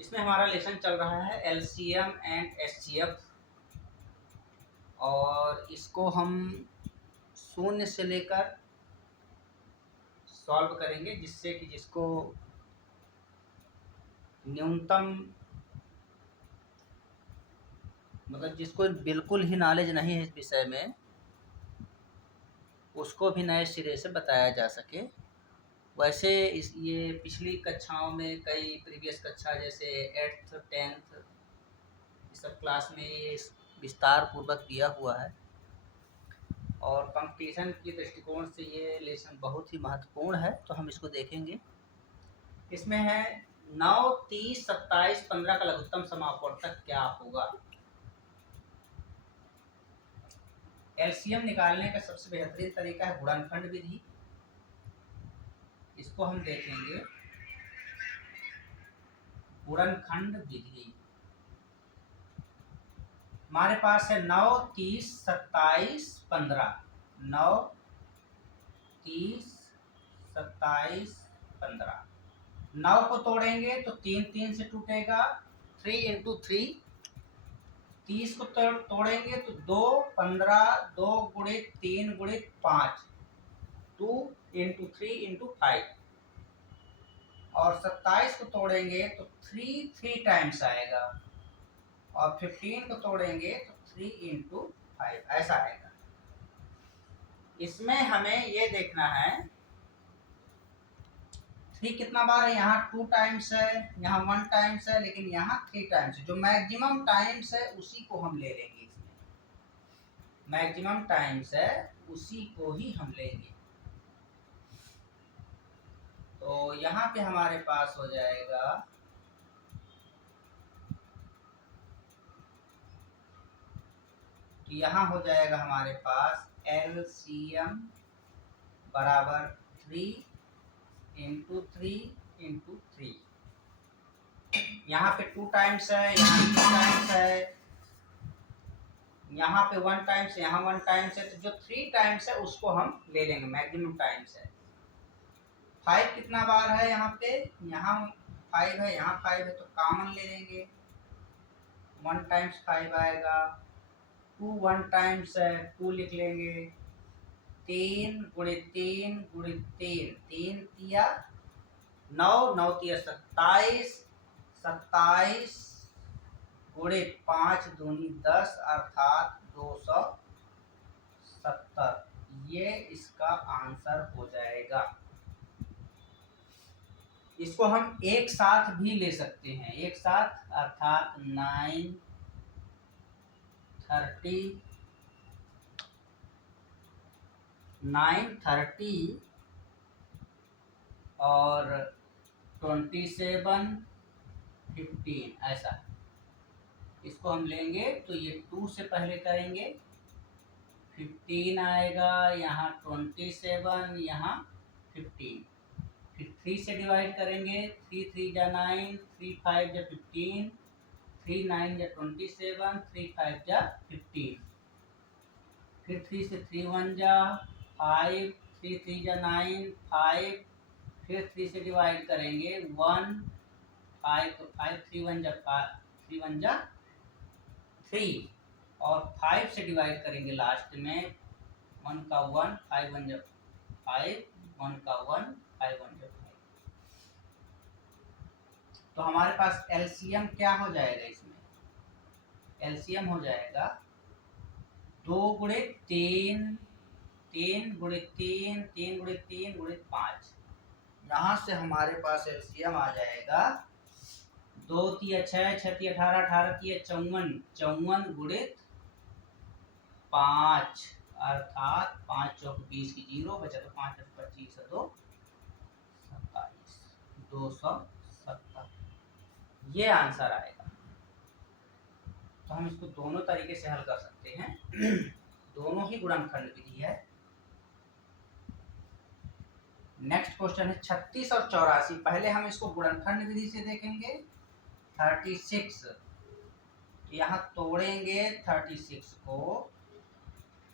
इसमें हमारा लेसन चल रहा है एलसीएम एंड एचसीएफ, और इसको हम शून्य से लेकर सॉल्व करेंगे, जिससे कि जिसको न्यूनतम मतलब जिसको बिल्कुल ही नॉलेज नहीं है इस विषय में, उसको भी नए सिरे से बताया जा सके। वैसे ये पिछली कक्षाओं में कई प्रीवियस कक्षा जैसे 8th 10th इस सब क्लास में ये विस्तार पूर्वक दिया हुआ है, और कंपटीशन के दृष्टिकोण से ये लेसन बहुत ही महत्वपूर्ण है। तो हम इसको देखेंगे। इसमें है 9, 30, 27, 15 का लघुत्तम समापवर्तक क्या होगा। एलसीएम निकालने का सबसे बेहतरीन तरीका है गुणनखंड विधि। इसको हम देखेंगे। गुणनखंड विधि हमारे पास है 9, 30, 27, 15। 9, 30, 27, 15। 9 को तोड़ेंगे तो 3 3 से टूटेगा, 3 इंटू 3। 30 को तोड़ेंगे तो 2, 15, 2 गुणित 3 गुणित 5, 2 इंटू 3 इंटू 5। और 27 को तोड़ेंगे तो 3 3 टाइम्स आएगा, और 15 को तोड़ेंगे तो 3 इंटू 5 ऐसा आएगा। इसमें हमें ये देखना है 3 कितना बार है, यहाँ 2 टाइम्स है, यहाँ 1 टाइम्स है, लेकिन यहाँ 3 टाइम्स है। जो मैक्सिमम टाइम्स है उसी को हम ले लेंगे। इसमें मैक्सिमम टाइम्स है उसी को ही हम लेंगे। तो यहाँ पे हमारे पास हो जाएगा तो यहाँ हो जाएगा हमारे पास एलसीएम बराबर 3 इंटू 3 इंटू 3। यहाँ पे 2 टाइम्स है, यहाँ 2 टाइम्स है, यहाँ पे 1 टाइम्स, यहाँ 1 टाइम्स है। तो जो 3 टाइम्स है उसको हम ले लेंगे, मैक्सिमम टाइम्स है। 5 कितना बार है यहाँ पे, यहाँ 5 है, यहाँ 5 है, तो कॉमन ले लेंगे। 1 टाइम्स 5 आएगा। 2 1 टाइम्स है, 2 लिख लेंगे। 3 गुणित 3 गुणित 3, 3 तिया 9, 9 तिया 27, 27 गुणित 5 दूनी 10 अर्थात 270। ये इसका आंसर हो जाएगा। इसको हम एक साथ भी ले सकते हैं, एक साथ, अर्थात 9, 30, 9, 30 और 27, 15 ऐसा। इसको हम लेंगे तो ये 2 से पहले करेंगे, 15 आएगा, यहाँ 27, यहाँ 15। फिर 3 से डिवाइड करेंगे, 3 3 जा 9, 3 5 जा 15, 3 9 जा 27, 3 5 जा 15। फिर 3 से 3 1 जा 5, 3 3 जा 9, 5। फिर 3 से डिवाइड करेंगे 1, 5 तो 5, 3 1 जा 5, 3 1 जा 3, और 5 से डिवाइड करेंगे लास्ट में, 1 का 1, 5 1 जा 5, 1 का 1, 5 1 जा 5। तो हमारे पास एलसीएम क्या हो जाएगा इसमें, एलसीएम हो जाएगा 2 गुणित 3, 3 गुणित 3, 3 गुणित 3 गुणित 5। यहाँ से हमारे पास एलसीएम आ जाएगा 2 तिया 6, 6 तिया 18, 18 तिया 54, 54 गुणित 5 अर्थात 5 चौक 20 की 0 बचा, तो 5 25 2 27, 270 ये आंसर आएगा। तो हम इसको दोनों तरीके से हल कर सकते हैं। दोनों ही गुणनखंड विधि है। नेक्स्ट क्वेश्चन है 36 और 84। पहले हम इसको गुणनखंड विधि से देखेंगे। 36 यहाँ तोड़ेंगे 36 को,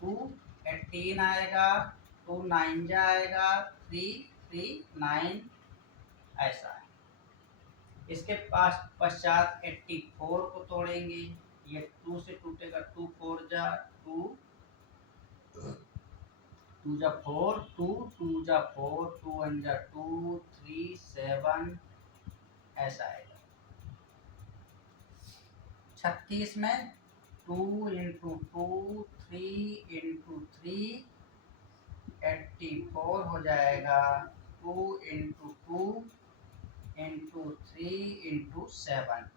2 18 आएगा, 2 9 आएगा, 3 3 9 ऐसा है। इसके पास पश्चात 84 को तोड़ेंगे, ये 2 से टूटेगा, 2 4 जा 2, 2 जा 4, 2 2 जा 4, 2 1 जा 2, 3 7 ऐसा आएगा। 36 में 2 इंटू 2 3 इंटू 3 84 हो जाएगा, 2 इंटू 2 इंटू 3 इंटू 7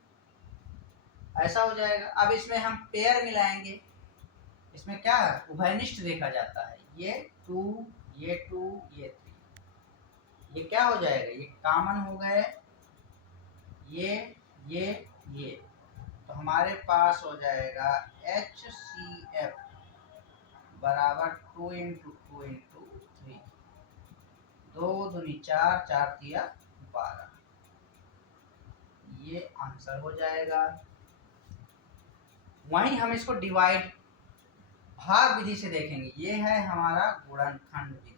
ऐसा हो जाएगा। अब इसमें हम पेयर मिलाएंगे, इसमें क्या है उभयनिष्ठ देखा जाता है, ये 2 ये 2 ये 3, ये क्या हो जाएगा, ये कॉमन हो गए, ये तो हमारे पास हो जाएगा HCF बराबर 2 इंटू 2 इंटू 3, 2 दूनी 4, 4 दिया 12, ये आंसर हो जाएगा। वहीं हम इसको डिवाइड भाग विधि से देखेंगे, ये है हमारा गुणनखंड विधि,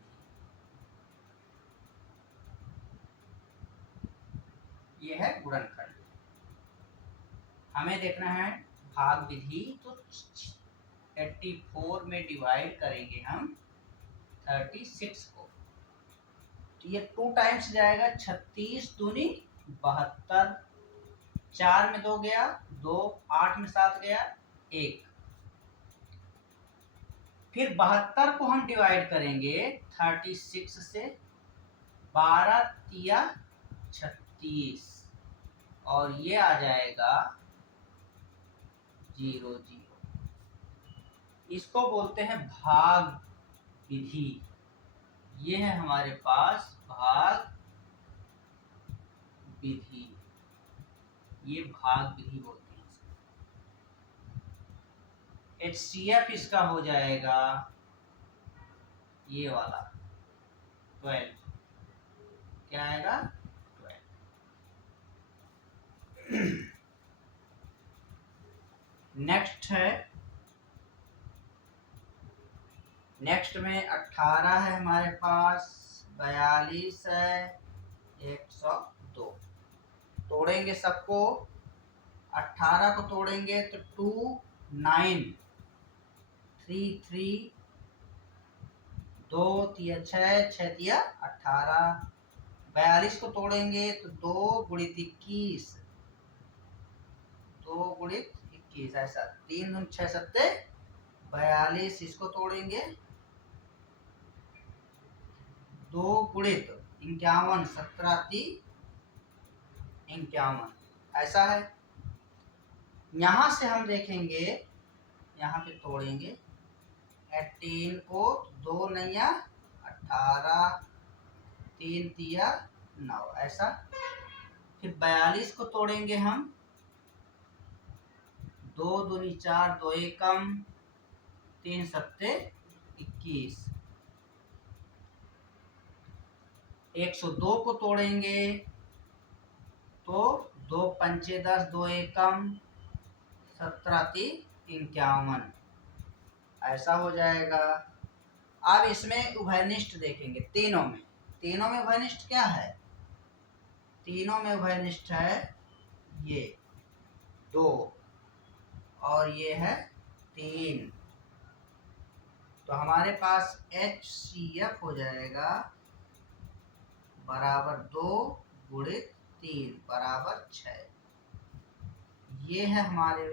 ये है गुणनखंड। हमें देखना है भाग विधि, तो 84 में डिवाइड करेंगे हम 36 को, तो ये 2 टाइम्स जाएगा, 36 दूनी 72, 4 में 2 गया 2, 8 में 7 गया 1, फिर 72 को हम डिवाइड करेंगे 36 से, 12 तिया 36 और ये आ जाएगा 0 0। इसको बोलते हैं भाग विधि। ये है हमारे पास भाग विधि, ये भाग विधि बोलते हैं इसको। HCF इसका हो जाएगा ये वाला 12, क्या आएगा 12। नेक्स्ट है, नेक्स्ट में 18 है हमारे पास, 42 है, 102, तोड़ेंगे सबको, 18 को तोड़ेंगे तो 2 9 3 3, 2 तिया 6 6 तिया 18, 42 को तोड़ेंगे तो 2 गुणित 21, 2 गुणित 21 ऐसा, 3 दूनी 6 सत्ते 42, इसको तोड़ेंगे 2 गुणित 51, 17 × 51 ऐसा है। यहाँ से हम देखेंगे, यहाँ पे तोड़ेंगे 18 को, 2 नैया 18, 3 तिया 9 ऐसा, फिर 42 को तोड़ेंगे हम, 2 दूनी 4, 2 एकम, 3 सत्ते 21, 102 को तोड़ेंगे तो 2 पंचे 10, 2 एकम, 17 × 51 ऐसा हो जाएगा। अब इसमें उभयनिष्ठ देखेंगे, तीनों में उभयनिष्ठ क्या है, तीनों में उभयनिष्ठ है ये 2 और ये है 3, तो हमारे पास HCF हो जाएगा बराबर 2 गुणित 3 बराबर 6। ये है हमारे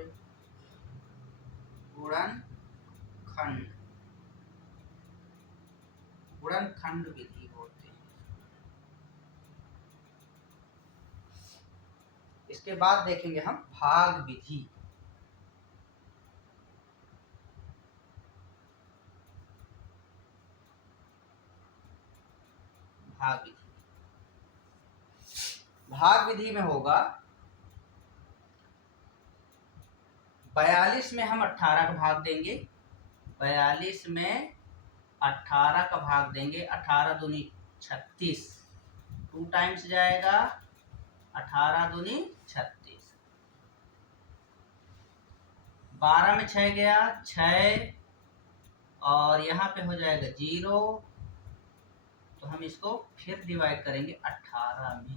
गुणनखंड विधि बोलते हैं। इसके बाद देखेंगे हम भाग विधि। भाग विधि में होगा 42 में हम 18 का भाग देंगे, 42 में 18 का भाग देंगे, 18 दूनी 36, 2 टाइम्स जाएगा, 18 दूनी 36, 12 में 6 गया 6 और यहाँ पे हो जाएगा 0, तो हम इसको फिर डिवाइड करेंगे 18 में,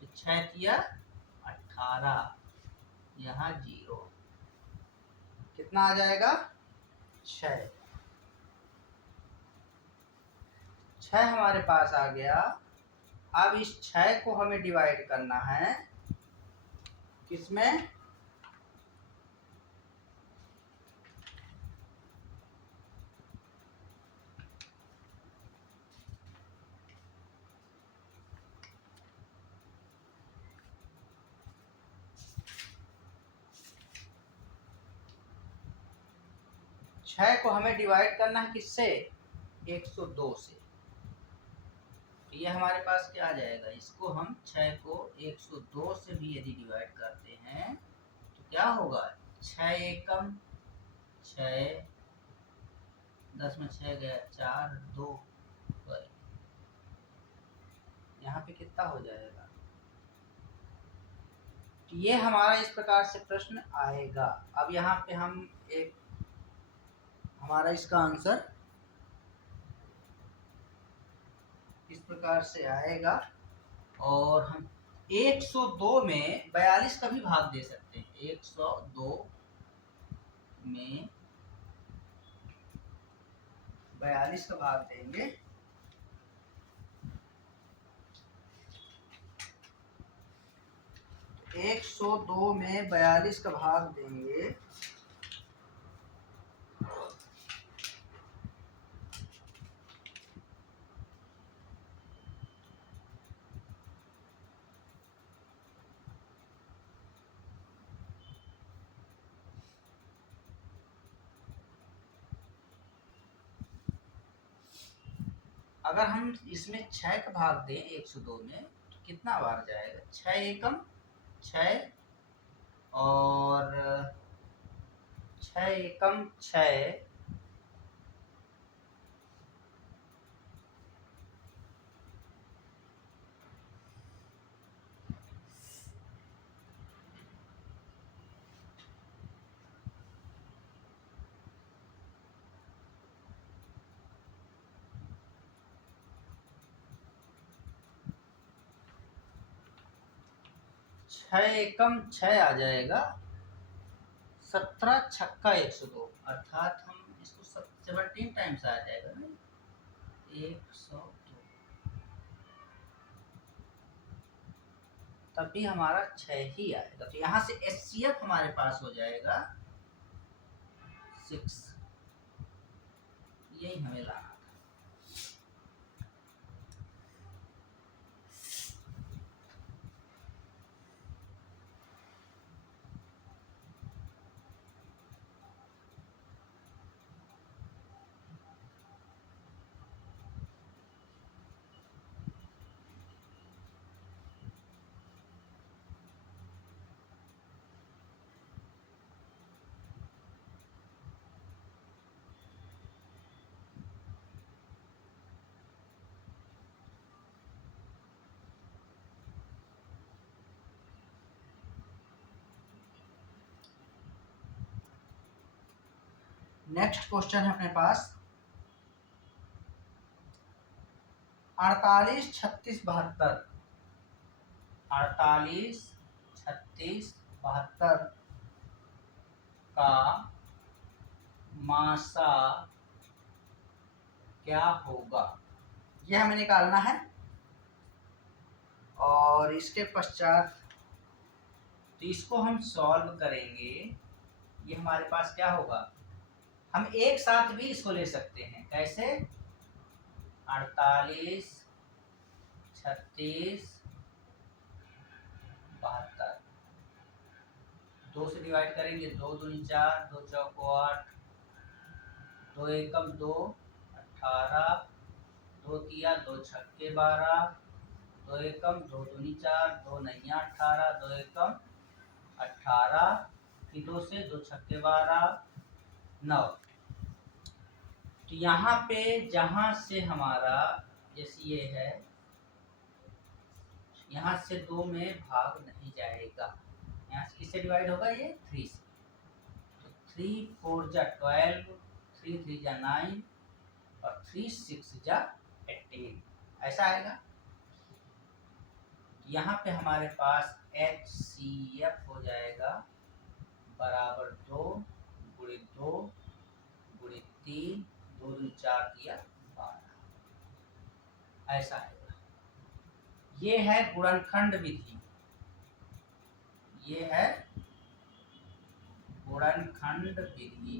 तो तो 6 किया 18, यहाँ 0, कितना आ जाएगा 6। 6 हमारे पास आ गया। अब इस 6 को हमें डिवाइड करना है किसमें, 6 को हमें डिवाइड करना है किससे, 102 से। तो ये हमारे पास क्या आ जाएगा, इसको हम 6 को 102 से भी यदि डिवाइड करते हैं तो क्या होगा, 6 एकम 6, 10 में 6 गया 4, 2, यहाँ पे कितना हो जाएगा। तो ये हमारा इस प्रकार से प्रश्न आएगा। अब यहाँ पे हम एक, हमारा इसका आंसर इस प्रकार से आएगा। और हम 102 में 42 का भी भाग दे सकते हैं। 102 में 42 का भाग देंगे, तो 102 में 42 का भाग देंगे अगर हम इसमें 6 का भाग दें 102 में तो कितना बार जाएगा, 6 एकम 6 और 6 एकम 6, 6 एकम 6 आ जाएगा, 17 छक्का 102, अर्थात हम इसको 17 टाइम्स आ जाएगा ना, 102, तभी हमारा 6 ही आएगा। तो यहाँ से एचसीएफ हमारे पास हो जाएगा 6, यही हमें लाना था। नेक्स्ट क्वेश्चन है अपने पास 48 36 72, 48 36 72 का मासा क्या होगा, यह हमें निकालना है। और इसके पश्चात तो इसको हम सॉल्व करेंगे। ये हमारे पास क्या होगा, हम एक साथ भी इसको ले सकते हैं, कैसे, 48 36 72, 2 से डिवाइड करेंगे, 2 दूनी 4, 2 चौको 8, 2 एकम 2, 18, 2 किया 2 छक्के 12, 2 एकम 2 दूनी 4, 2 नैया 18, 2 एकम 18, फिर 2 से 2 छक्के 12, 9। तो यहाँ पे जहाँ से हमारा जैसे ये है, यहाँ से 2 में भाग नहीं जाएगा, यहाँ से किससे डिवाइड होगा, ये 3 से। तो 3 4 जा 12, 3 3 जा 9 और 3 6 जा 18, ऐसा आएगा। यहाँ पे हमारे पास HCF हो जाएगा बराबर 2 गुणित 2 गुणित 3, 2 दूनी 4 दिया 12, ऐसा आएगा। ये है गुणनखंड विधि, ये है गुणनखंड विधि।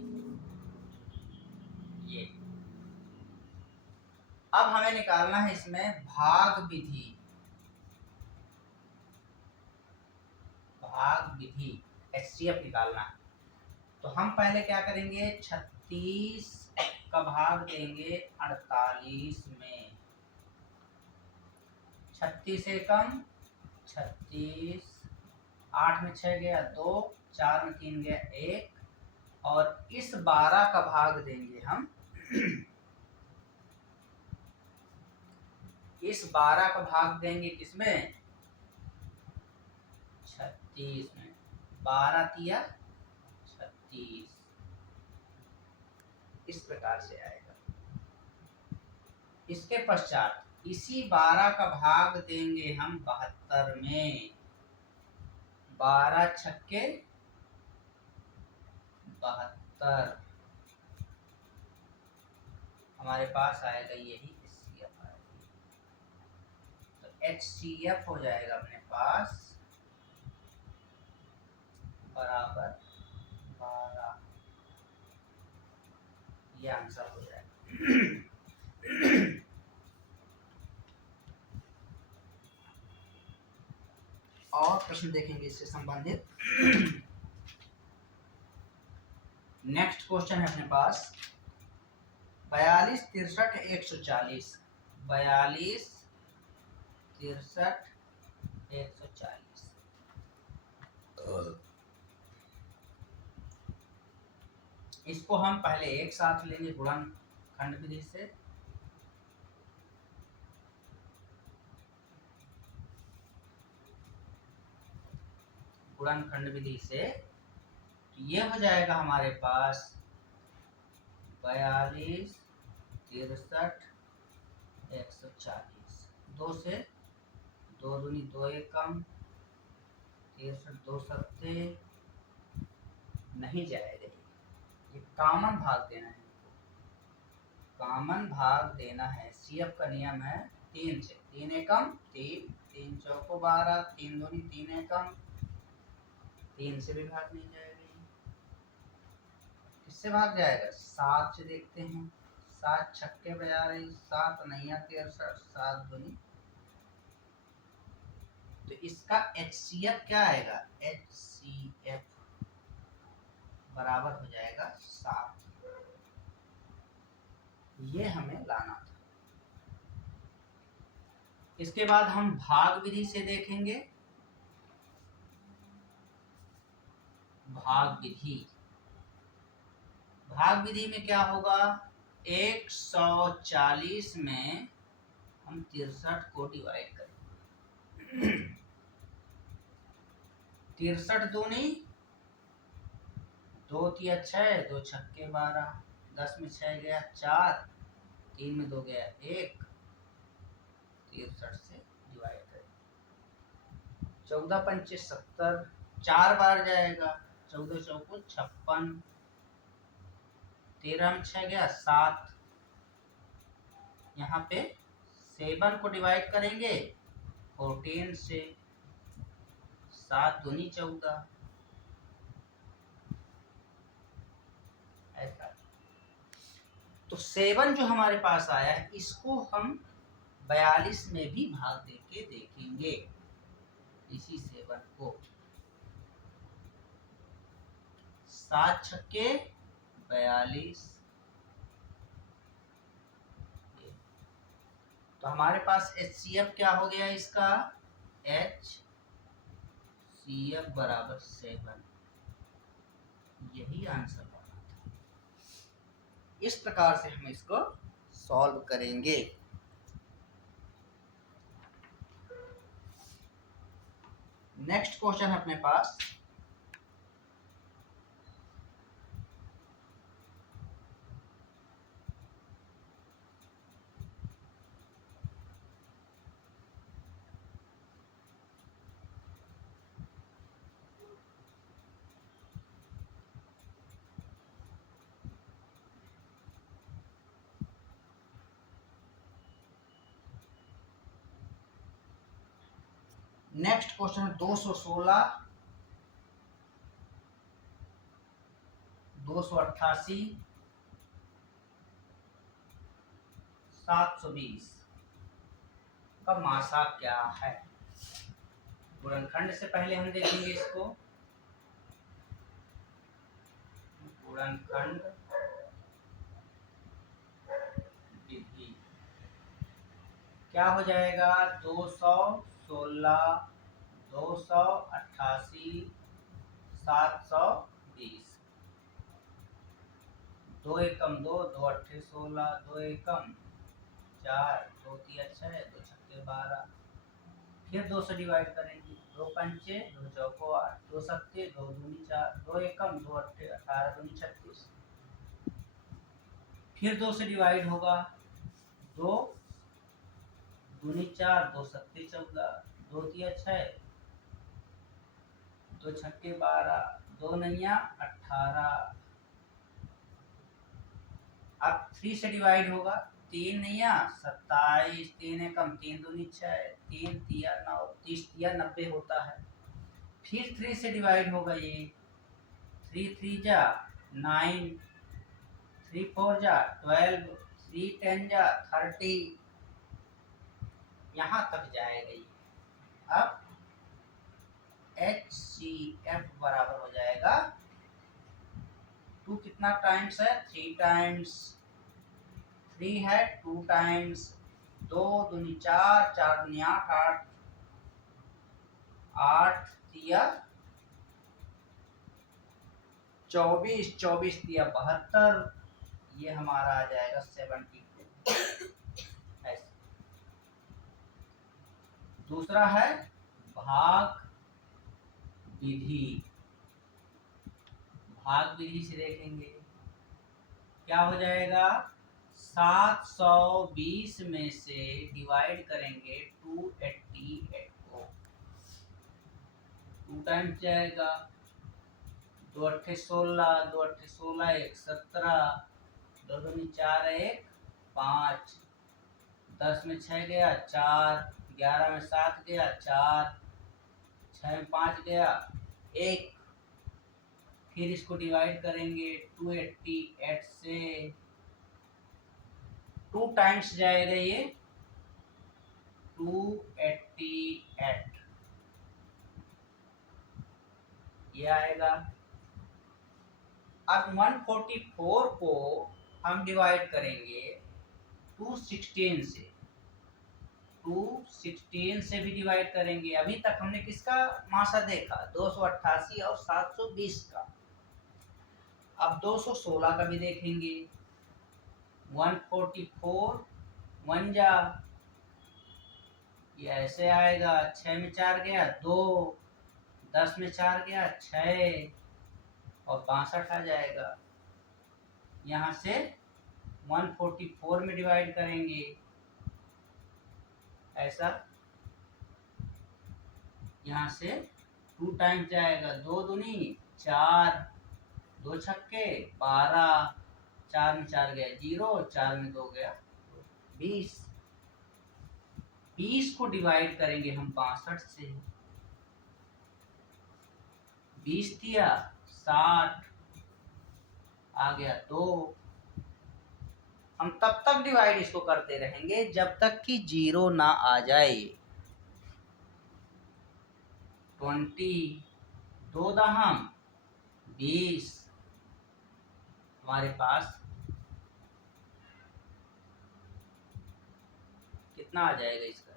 ये अब हमें निकालना है इसमें भाग विधि। भाग विधि HCF निकालना है, तो हम पहले क्या करेंगे, 36 का भाग देंगे 48 में। 36 एकम 36, 8 में 6 गया 2, 4 में 3 गया 1, और इस 12 का भाग देंगे हम इस 12 का भाग देंगे किसमें, 36 में। 12 तिया 36, इस प्रकार से आएगा। इसके पश्चात इसी 12 का भाग देंगे हम 72 में। 12 छक्के 72, हमारे पास आएगा यही HCF आएगा। तो HCF हो जाएगा अपने पास बराबर 12, ये आंसर हो जाएगा। और प्रश्न देखेंगे इससे संबंधित। नेक्स्ट क्वेश्चन है अपने पास 42, 63, 140। 42, 63, 140। इसको हम पहले एक साथ लेंगे गुणनखंड विधि से। गुणनखंड विधि से ये हो जाएगा हमारे पास 42, 63, 140। 2 से 2 दूनी 2 एकम, 63 2 सत्ते, नहीं जाएगा। ये कॉमन भाग देना है, कॉमन भाग देना है। CF का नियम है 3 से। 3 एकम 3, 3 चौको 12, 3 दूनी 3 एकम, 3 से भी भाग नहीं जाएगा। किससे भाग जाएगा, 7 से। देखते हैं, 7 छक्के बजा रही, 7 नैया 63, 7 दूनी। तो इसका HCF क्या आएगा, HCF बराबर हो जाएगा 7। ये हमें लाना था। इसके बाद हम भाग विधि से देखेंगे। भाग विधि, भाग विधि में क्या होगा, 140 में हम 63 को डिवाइड करेंगे। 63 दूनी 2 तिया 6, 2 छक्के 12, 10 में 6 गया 4, 3 में 2 गया 1, 63 से डिवाइड करें। 14 पंचे 70, 4 बार जाएगा। 14 चौको 56, 13 में 6 गया 7। यहाँ पे 7 को डिवाइड करेंगे 14 से। 7 दूनी 14, ऐसा। तो 7 जो हमारे पास आया है, इसको हम 42 में भी भाग देके देखेंगे। इसी 7 को 7 छक्के 42। तो हमारे पास HCF क्या हो गया इसका, HCF बराबर 7। यही आंसर होना था। इस प्रकार से हम इसको सॉल्व करेंगे। नेक्स्ट क्वेश्चन है अपने पास नेक्स्ट क्वेश्चन 216, 288, 720 का मासा क्या है? गुणनखंड से पहले हम देखेंगे इसको। गुणनखंड विधि क्या हो जाएगा? 216, 288, 720। 2 एकम 2, 2 अट्ठे 16, 2 एकम 4, 2 तिया 6, 2 छक्के 12। फिर 2 से डिवाइड करेंगे। 2 पंचे 2 चौको 8, 2 सत्ते 2 दूनी 4, 2 एकम 2 अट्ठे 18, दूनी 36। फिर 2 से डिवाइड होगा। 2 दूनी 4, 2 सत्ते 14, 2 तिया 6, 2 छक्के 12, 2 नैया 18। अब 3 से डिवाइड होगा। 3 नैया 27, 3 एकम 3 दूनी 6, 3 तिया 9, 30 तिया 90 होता है। फिर 3 से डिवाइड होगा ये। 3 3 जा 9, 3 4 जा 12, 3 10 जा 30। यहाँ तक जाएगा ये। अब HCF बराबर हो जाएगा 2 कितना टाइम्स है? 3 टाइम्स। 3 है 2 टाइम्स। 2 दूनी 4, 4 दूनी 8, 8 तिया 24, 24 तिया 72। ये हमारा आ जाएगा 72। ऐसे। दूसरा है भाग विधि। भाग विधि से देखेंगे क्या हो जाएगा। 720 में से डिवाइड करेंगे 288 को। 2 टाइम्स जाएगा। 2 अट्ठे 16, 2 अट्ठे 16, 1 17, 2 दूनी 4, 1 5, 10 में 6 गया 4, 11 में 7 गया 4, 6 में 5 गया 1। फिर इसको डिवाइड करेंगे 288 से। 2 टाइम्स जाएगा ये 288, ये आएगा। अब 144 को हम डिवाइड करेंगे 216 से। 216 से भी डिवाइड करेंगे। अभी तक हमने किसका मासा देखा? 288 और 720 का। अब 216 का भी देखेंगे। 144 1 जा, ये ऐसे आएगा। 6 में 4 गया 2, 10 में 4 गया 6 और 62 आ जाएगा। यहाँ से 144 में डिवाइड करेंगे ऐसा। यहाँ से 2 टाइम्स जाएगा। 2 दूनी 4, 2 छक्के 12, 4 में 4 गया 0, 4 में 2 गया 20। 20 को डिवाइड करेंगे हम 62 से। 20 दिया 60, आ गया 2। हम तब तक डिवाइड इसको करते रहेंगे जब तक कि 0 ना आ जाए। 20, 2 दहम 20 हमारे पास कितना आ जाएगा इसका?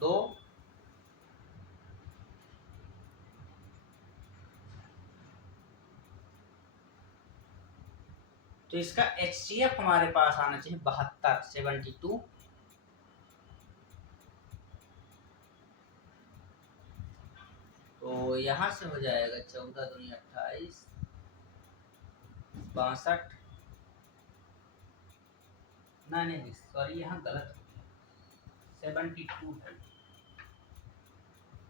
दो तो इसका HCF हमारे पास आना चाहिए 72, 72। तो यहाँ से हो जाएगा 14 दूनी 28, 62। नहीं सॉरी, यहाँ गलत हो गया। 72 है,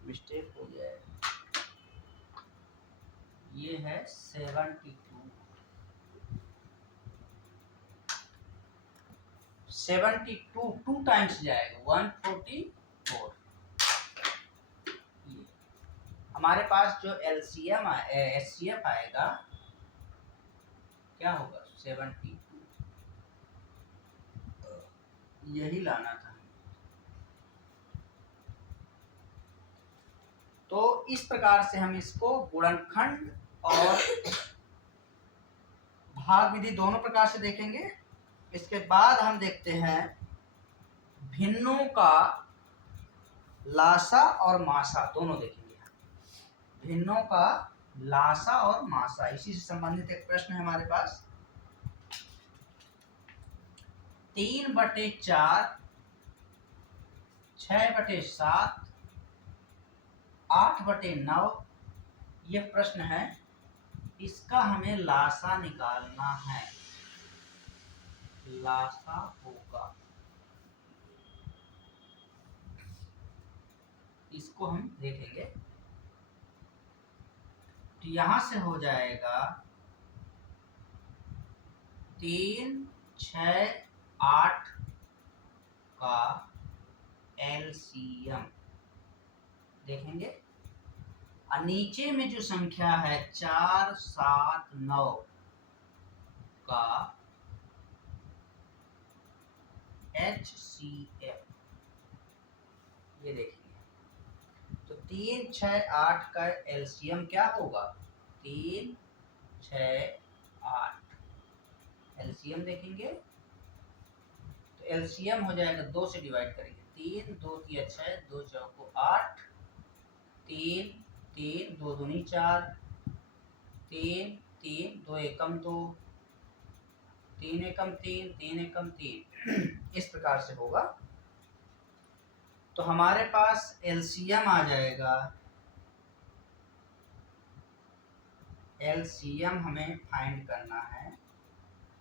मिस्टेक हो गया है। ये है 72, 72 टू टाइम्स जाएगा 144। ये हमारे पास जो एलसीएम एचसीएफ आएगा क्या होगा 72, यही लाना था। तो इस प्रकार से हम इसको गुणनखंड और भाग विधि दोनों प्रकार से देखेंगे। इसके बाद हम देखते हैं भिन्नों का लासा और मासा, दोनों देखेंगे। भिन्नों का लासा और मासा, इसी से संबंधित एक प्रश्न है हमारे पास। 3/4, 6/7, 8/9 ये प्रश्न है, इसका हमें लासा निकालना है। लासा होगा, इसको हम देखेंगे। तो यहां से हो जाएगा 3, 6, 8 का एलसीएम देखेंगे। और नीचे में जो संख्या है 4, 7, 9 का HCF, ये देखिए। तो 3, 6, 8 का एलसीएम क्या होगा 3, 6, 8। एलसीएम देखेंगे तो एलसीएम हो जाएगा 2 से डिवाइड करेंगे, 3, 2 3 6, 2 4 8, 3 3, 2 दूनी 4, 3 3, 2 एकम 2, 3 एकम 3, 3 एकम 3 इस प्रकार से होगा। तो हमारे पास एलसीएम आ जाएगा, एलसीएम हमें फाइंड करना है।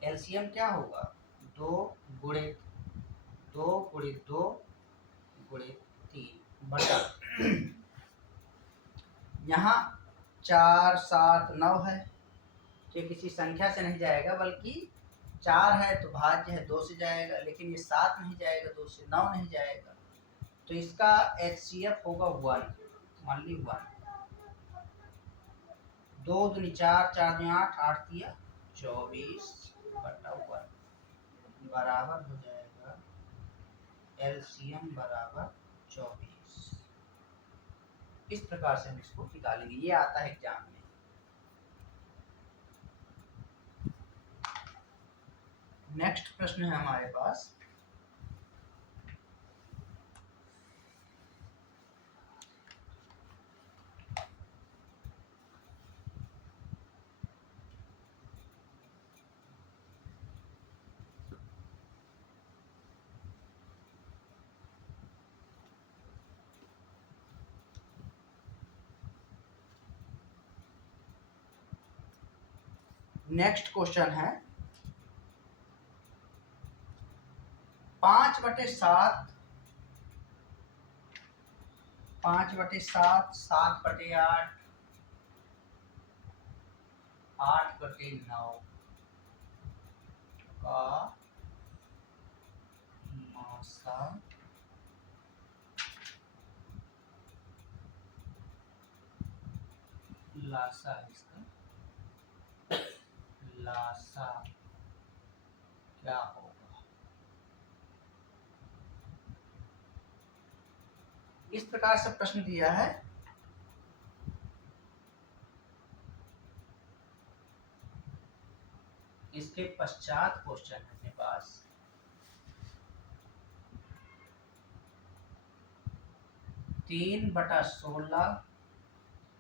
एलसीएम क्या होगा 2 गुणित 2 गुणित 2 गुणित 3 बटा यहाँ 4, 7, 9 है, ये किसी संख्या से नहीं जाएगा, बल्कि 4 है तो भाज्य है 2 से जाएगा, लेकिन ये 7 नहीं जाएगा 2 से, 9 नहीं जाएगा, तो इसका HCF होगा 1, ओनली 1। 2 दूनी 4, 4 दूनी 8, 8 दिया 24 बटा 1 बराबर हो जाएगा एलसीएम बराबर 24। इस प्रकार से हम इसको निकालेंगे, ये आता है एग्जाम में। नेक्स्ट प्रश्न है हमारे पास, नेक्स्ट क्वेश्चन है 5/7, 5/7, 7/8, 8/9 का मासा लासा, इसका लासा क्या होगा। इस प्रकार से प्रश्न दिया है। इसके पश्चात क्वेश्चन है अपने पास 3/16,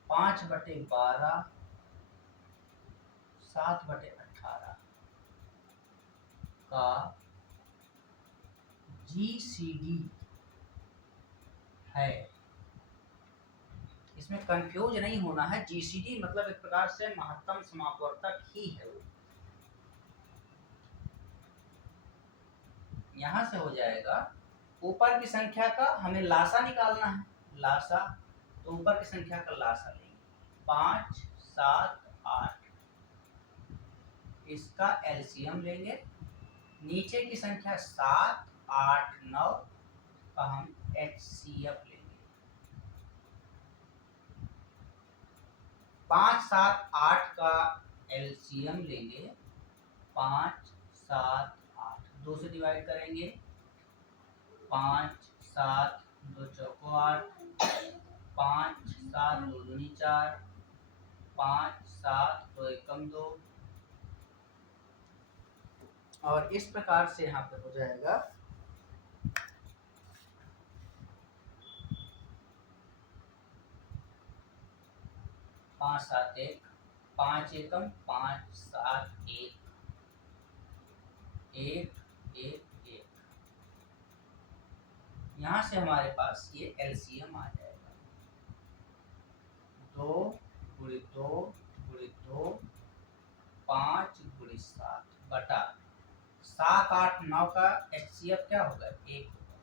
5/12, 7/18 का GCD है। इसमें कंफ्यूज नहीं होना है, GCD मतलब एक प्रकार से महत्तम समापवर्तक ही है वो। यहां से हो जाएगा, ऊपर की संख्या का हमें लासा निकालना है, लासा, तो ऊपर की संख्या का लासा लेंगे 5, 7, इसका एलसीएम लेंगे। नीचे की संख्या 7, 8, 9 का हम एचसीएफ लेंगे। 5, 7, 8 का एलसीएम लेंगे। 5, 7, 8 2 से डिवाइड करेंगे। 5, 7 2 चौको 8, 5, 7 2 दूनी 4, 5, 7 2 एकम 2, और इस प्रकार से यहाँ पे हो जाएगा 5, 7 1, 5 एकम 5, 7 1, 1 1 1। यहाँ से हमारे पास ये एलसीएम आ जाएगा। 2 गुणित 2 गुणित 2, 5 गुणित 7 बटा 7, 8, 9 का एचसीएफ क्या होगा? 1 होगा।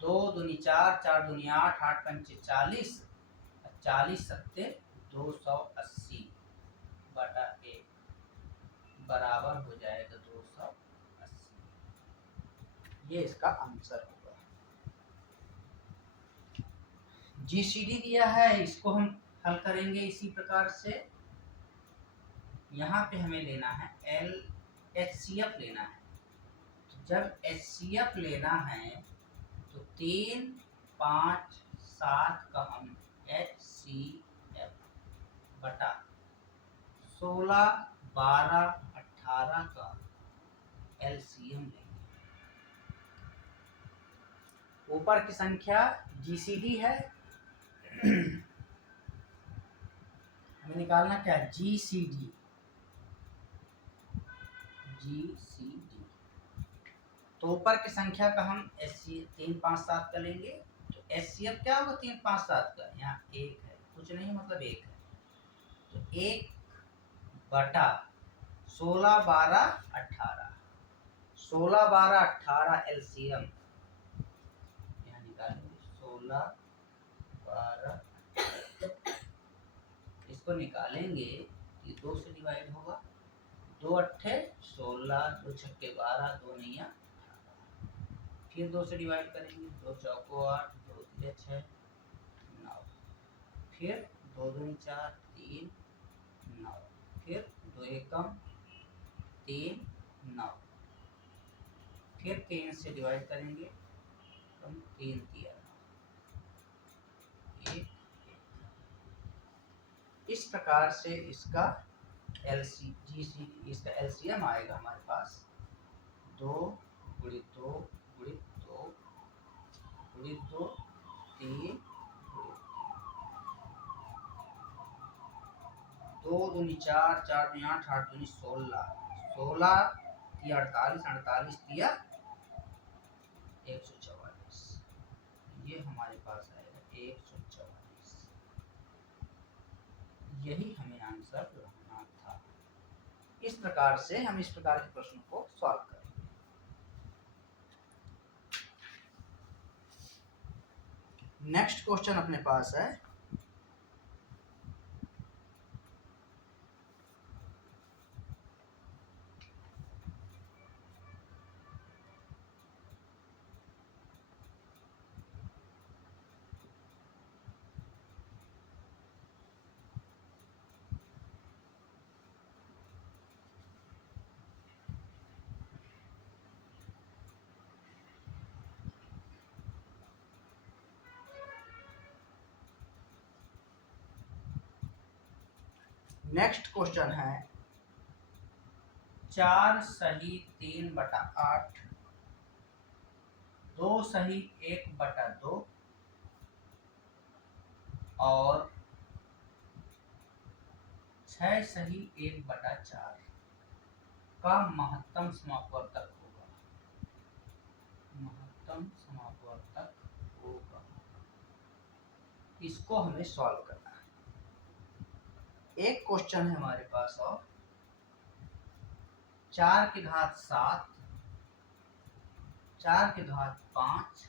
2 दूनी 4, 4 दूनी 8, 8 पंचे 40, 40 सत्ते 280 बटा 1 बराबर हो जाएगा 280। ये इसका आंसर होगा। जीसीडी दिया है, इसको हम हल करेंगे इसी प्रकार से। यहाँ पे हमें लेना है एचसीएफ लेना है। तो जब एचसीएफ लेना है तो 3, 5, 7 का हम एचसीएफ बटा 16, 12, 18 का एलसीएम लेंगे। ऊपर की संख्या जीसीडी है, हमें निकालना क्या है? जीसीडी। जीसीडी तो ऊपर की संख्या का हम एचसी 3, 5, 7 का लेंगे। तो एचसीएफ क्या होगा 3, 5, 7 का? यहाँ 1 है, कुछ नहीं मतलब 1 है। तो 1 बटा 16, 12, 18, 16, 12, 18 एलसीएम यहाँ निकालेंगे। 16, 12 इसको निकालेंगे, ये 2 से डिवाइड होगा। 2 अट्ठे 16, 2 छक्के 12, 2 नैया 18। फिर 2 से डिवाइड करेंगे। 2 चौको 8, 2 तिया 6, 9। फिर 2 दूनी 4, 3, 9। फिर 2 एकम 3, 9। फिर 3 से डिवाइड करेंगे तो 3 तिया 9, 1। इस प्रकार से इसका इसका एलसीएम आएगा हमारे पास 2 गुणित 2 गुणित 2 गुणित 2, 3 गुणित 2 दूनी 4, 4 दूनी 8, 8 दूनी 16, 16 तिया 48, 48 तिया 144। ये हमारे पास आएगा 144। यही हमें आंसर लाना था। इस प्रकार से हम इस प्रकार के प्रश्न को सॉल्व करेंगे। नेक्स्ट क्वेश्चन अपने पास है नेक्स्ट क्वेश्चन है 4 सही 3 बटा 8, 2 सही 1 बटा 2 और 6 सही 1 बटा 4 का महत्तम समापवर्तक होगा। महत्तम समापवर्तक होगा, इसको हमें सॉल्व करना है। एक क्वेश्चन है हमारे पास और 4 की घात 7, 4 की घात 5,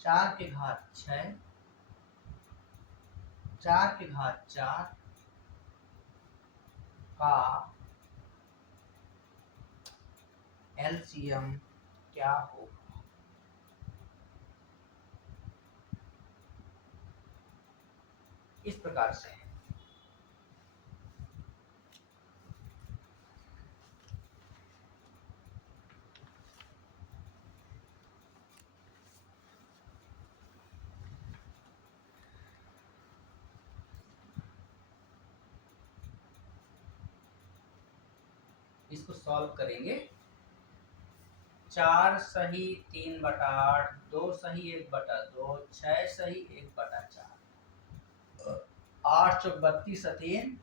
4 की घात 6, 4 की घात 4, का एलसीएम क्या होगा। इस प्रकार से इसको सॉल्व करेंगे। 4 सही 3/8, 2 सही 1/2, 6 सही 1/4, 8 चौक 32 3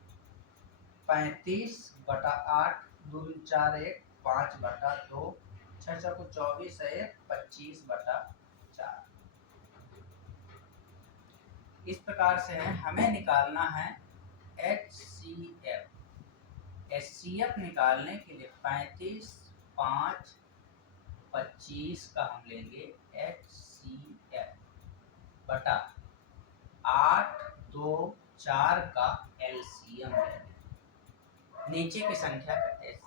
35/8, 2 4 1 5/2, 6 चौक 24 1 25/4। इस प्रकार से है। हमें निकालना है HCF। HCF निकालने के लिए 35 5 25 का हम लेंगे HCF बटा 8 2 4 का LCM लेंगे, नीचे की संख्या का S।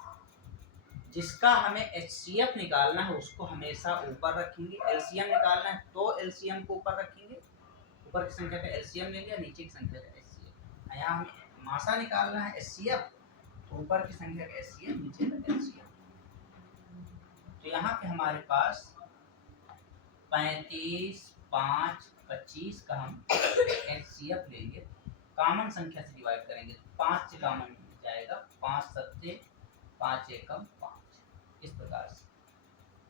जिसका हमें HCF निकालना है उसको हमेशा ऊपर रखेंगे, LCM निकालना है तो LCM को ऊपर रखेंगे, ऊपर की संख्या का LCM लेंगे, नीचे की संख्या का HCF। यहाँ हमें मासा निकालना है HCF, तो ऊपर की संख्या का HCM, नीचे का LCM। तो यहाँ पे हमारे पास 35 5 25 का हम HCF लेंगे, कॉमन संख्या से डिवाइड करेंगे तो 5 से कॉमन जाएगा, 5 7 5 एकम 5, इस प्रकार से।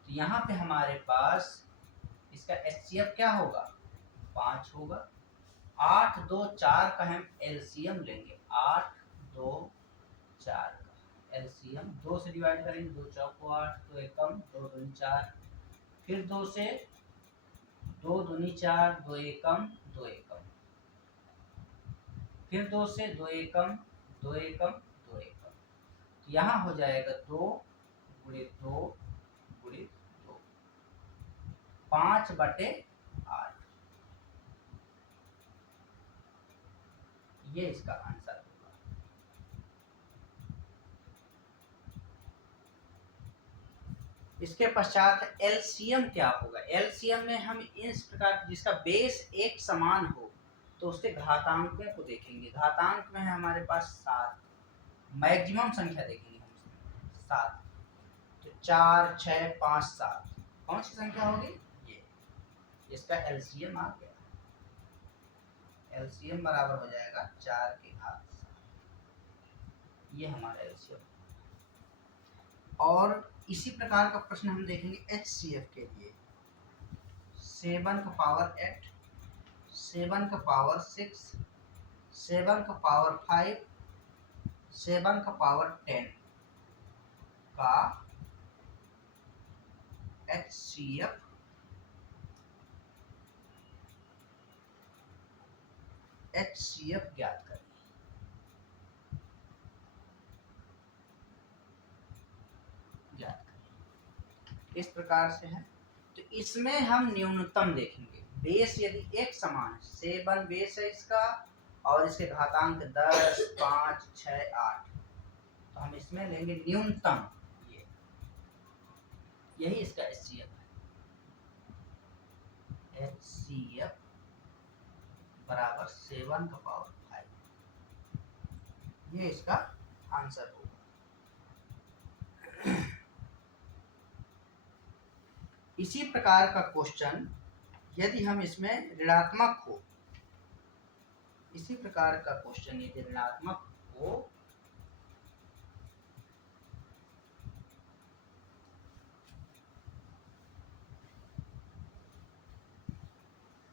तो यहाँ पे हमारे पास इसका HCF क्या होगा, 5 होगा। 8 2 4 का हम LCM लेंगे, 8 2 4 का LCM 2 से डिवाइड करेंगे, 2 चौको 8, 2 एकम 2 दूनी 4, फिर 2 से 2 दूनी 4, 2 एकम 2 एकम, फिर 2 से 2 एकम 2 एकम 2 एकम। तो यहाँ हो जाएगा 2 गुणित 2 गुणित 2, 5/8। ये इसका आंसर होगा। इसके पश्चात एलसीएम क्या होगा। एलसीएम में हम इस प्रकार जिसका बेस एक समान हो तो उसके घातांकों को देखेंगे। घातांक में है हमारे पास 7, मैक्सिमम संख्या देखेंगे हम 7, तो 4 6 5 7 कौन सी संख्या होगी, ये। इसका एलसीएम आ गया, एलसीएम बराबर हो जाएगा 4 की घात 7। ये हमारा एलसीएम। और इसी प्रकार का प्रश्न हम देखेंगे HCF के लिए। 7 का पावर 8, 7 का पावर 6, 7 का पावर 5, 7 का पावर 10 का HCF ज्ञात करें। इस प्रकार से है। तो इसमें हम न्यूनतम देखेंगे। बेस यदि एक समान है, 7 बेस है इसका और इसके घातांक 10 5 6 8, तो हम इसमें लेंगे न्यूनतम, ये यही इसका HCF है। HCF बराबर 7 का पावर 5, ये इसका आंसर होगा। इसी प्रकार का क्वेश्चन यदि हम इसमें ऋणात्मक हो, इसी प्रकार का क्वेश्चन यदि ऋणात्मक हो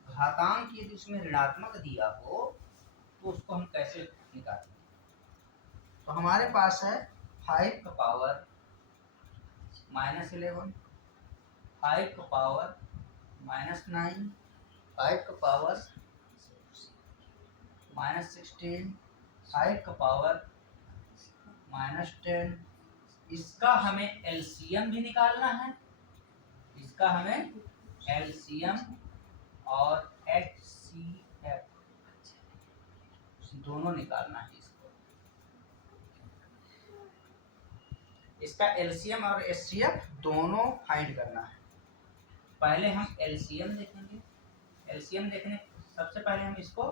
घातांक यदि उसमें ऋणात्मक दिया हो तो उसको हम कैसे निकालेंगे। तो हमारे पास है 5 का पावर -11, 5 का पावर -9, 5 का पावर -16, 5 का पावर -10। इसका हमें एलसीएम भी निकालना है, इसका हमें एलसीएम और HCF दोनों निकालना है इसको। इसका एलसीएम और एचसीएफ दोनों फाइंड करना है। पहले हम एलसीएम देखेंगे। एलसीएम देखने सबसे पहले हम इसको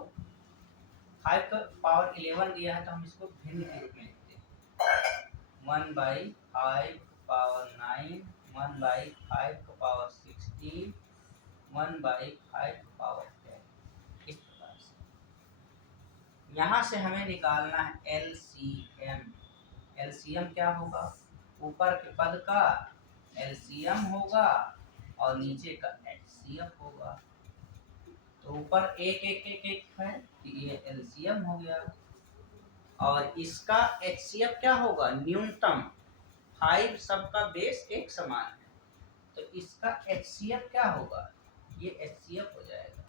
5 का पावर 11 दिया है तो हम इसको भिन्न के रूप में लिखते हैं। 1/5 पावर 9, 1/5 का पावर 16, 1/5 पावर 10। इस प्रकार से यहाँ से हमें निकालना है एलसीएम। एलसीएम क्या होगा? ऊपर के पद का एलसीएम होगा और नीचे का एचसीएफ होगा। तो ऊपर एक एक एक एक है तो ये एलसीएम हो गया और इसका एचसीएफ क्या होगा? न्यूनतम। 5 सबका बेस एक समान है तो इसका एचसीएफ क्या होगा? ये एचसीएफ हो जाएगा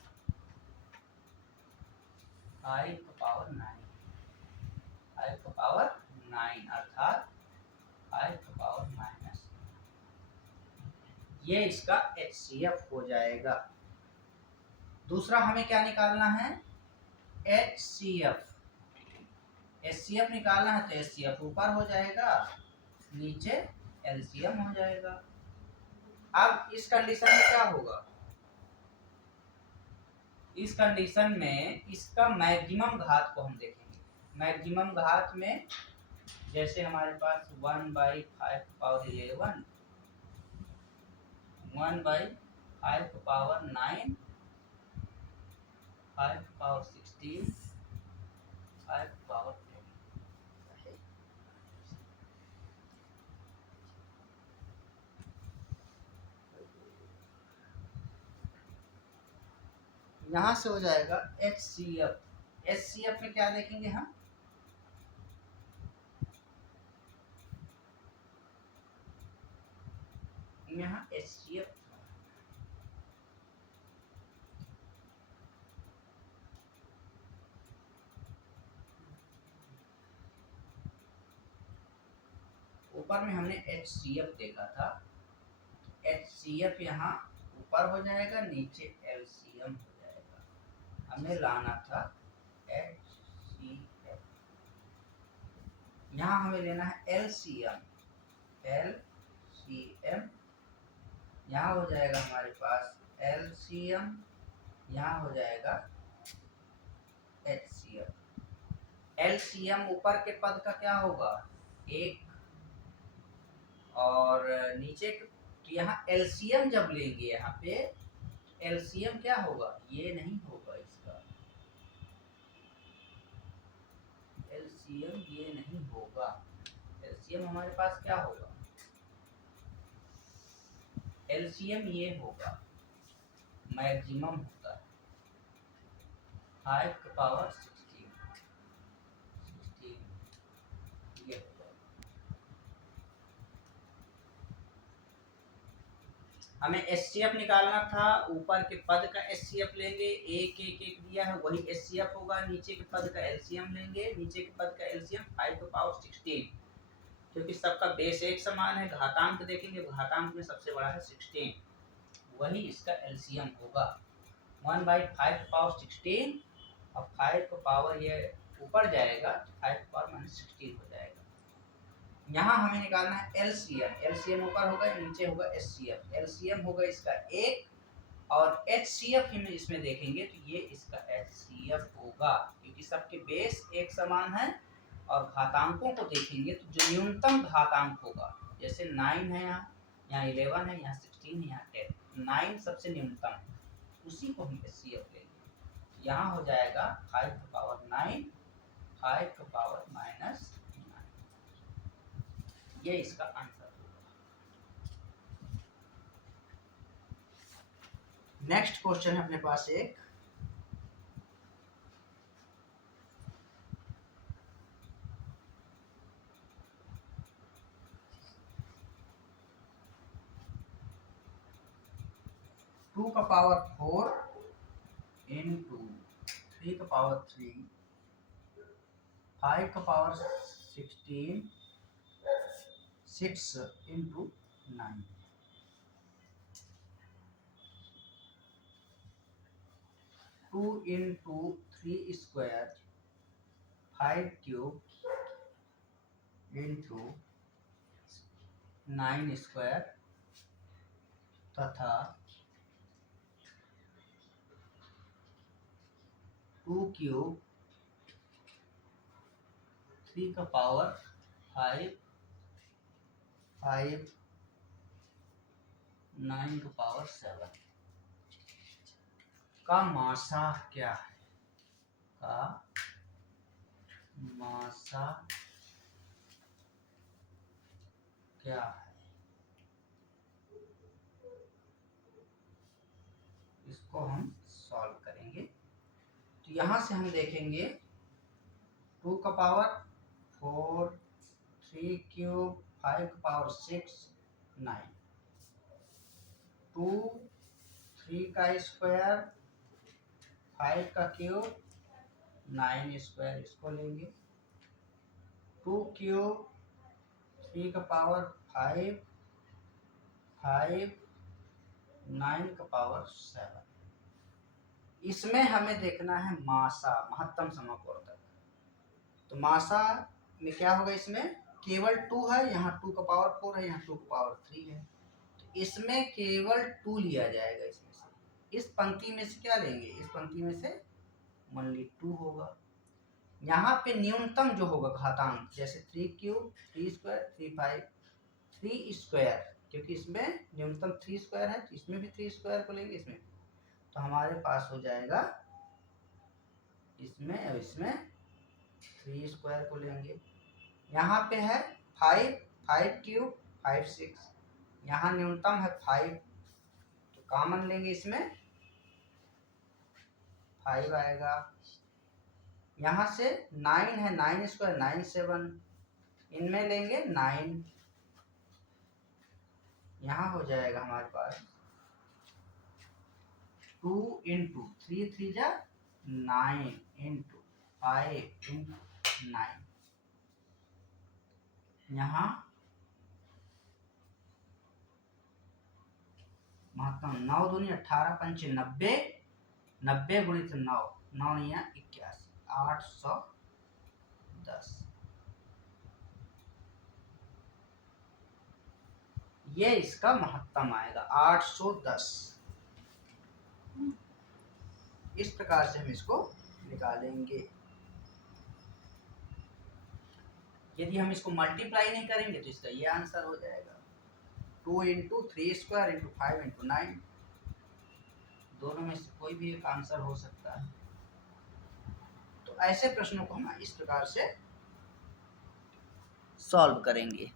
5 का पावर 9, 5 का पावर 9 अर्थात 5 का पावर माइनस। ये इसका एचसीएफ हो जाएगा। दूसरा हमें क्या निकालना है? एचसीएफ। एचसीएफ निकालना है तो एचसीएफ ऊपर हो जाएगा, नीचे एलसीएम हो जाएगा। अब इस कंडीशन में क्या होगा? इस कंडीशन में इसका मैक्सिमम घात को हम देखेंगे। मैक्सिमम घात में जैसे हमारे पास 1/5 पावर 11, 1/5 पावर 9, 5 पावर 16, 5 पावर 10। यहाँ से हो जाएगा एचसीएफ। एचसीएफ में क्या देखेंगे हम? यहाँ एचसीएफ ऊपर में हमने एचसीएफ देखा था। एचसीएफ यहाँ ऊपर हो जाएगा, नीचे एलसीएम हो जाएगा। हमें लाना था एचसीएफ। यहाँ हमें लेना है एलसीएम। एलसीएम यहाँ हो जाएगा हमारे पास एलसीएम, यहाँ हो जाएगा एचसीएफ। एलसीएम ऊपर के पद का क्या होगा? 1 और नीचे यहाँ एलसीएम जब लेंगे यहाँ पे एलसीएम क्या होगा? ये नहीं होगा, इसका एलसीएम ये नहीं होगा। एलसीएम हमारे पास क्या होगा? एलसीएम ये होगा, मैक्सिमम होता है 5 का पावर 16 ये होगा। हमें एचसीएफ निकालना था। ऊपर के पद का एचसीएफ लेंगे, एक एक एक दिया है वही एचसीएफ होगा। नीचे के पद का एलसीएम लेंगे, नीचे के पद का एलसीएम 5 का पावर 16, क्योंकि सबका बेस एक समान है। घातांक देखेंगे, घातांक में सबसे बड़ा है 16, वही इसका एलसीएम होगा। 1/5 पावर 16 और 5 का पावर ये ऊपर जाएगा 5 पावर -16 हो जाएगा। यहाँ हमें निकालना है एलसीएम। एलसीएम ऊपर होगा, नीचे होगा एचसीएफ। एलसीएम होगा इसका 1 और एचसीएफ हम इसमें देखेंगे तो ये इसका एचसीएफ होगा, क्योंकि सबके बेस एक समान है। और घातांकों को देखेंगे तो जो न्यूनतम घातांक होगा, जैसे 9 है, यहाँ 11 है, यहाँ 16 है, यहाँ 10। 9 सबसे न्यूनतम है, उसी को हम एचसीएफ लेंगे। यहाँ हो जाएगा 5 का पावर 9, 5 का पावर -9। ये इसका आंसर होगा। नेक्स्ट क्वेश्चन है अपने पास एक, टू का पावर 4 इंटू 3 का पावर 3, 5 का power 16, 6 into 9। 2 into 3 square, 5 cube into 9 square तथा 2 क्यूब 3 का पावर 5 5 9 का पावर 7 का मासा क्या है, का मासा क्या है, इसको हम सॉल्व करेंगे। तो यहाँ से हम देखेंगे 2 का पावर 4 3 क्यूब 5 का पावर 6 9 2 3 का स्क्वायर 5 का क्यूब 9 स्क्वायर, इसको लेंगे। 2 क्यूब 3 का पावर 5 5 9 का पावर 7। इसमें हमें देखना है मासा, महत्तम समापवर्तक। तो मासा में क्या होगा, इसमें केवल 2 है, यहाँ 2 का पावर 4 है, यहाँ 2 का पावर 3 है। तो इसमें केवल 2 लिया जाएगा। इसमें से इस पंक्ति में से क्या लेंगे, इस पंक्ति में से ओनली 2 होगा। यहाँ पे न्यूनतम जो होगा घातांक, जैसे 3 क्यूब 3 स्क्वायर 3 5 3 स्क्वायर, क्योंकि इसमें न्यूनतम 3 स्क्वायर है, तो इसमें भी 3 स्क्वायर को लेंगे इसमें। तो हमारे पास हो जाएगा इसमें और इसमें 3 स्क्वायर को लेंगे। यहाँ पे है 5 5 क्यूब 5 6, यहाँ न्यूनतम है 5, तो कॉमन लेंगे, इसमें 5 आएगा। यहाँ से 9 है, 9 स्क्वायर 9 7, इनमें लेंगे 9, यहाँ हो जाएगा हमारे पास 2 इंटू 3 3 जा 9 इंटू 5 इंटू 9, यहाँ महत्तम 9 दूनी 18 पंचे 90, 90 गुणित 9 9 या 81 810। ये इसका महत्तम आएगा 810। इस प्रकार से हम इसको निकालेंगे। यदि हम इसको मल्टीप्लाई नहीं करेंगे तो इसका ये आंसर हो जाएगा 2 इंटू 3 स्क्वायर इंटू 5 इंटू 9। दोनों में से कोई भी एक आंसर हो सकता है। तो ऐसे प्रश्नों को हम इस प्रकार से सॉल्व करेंगे।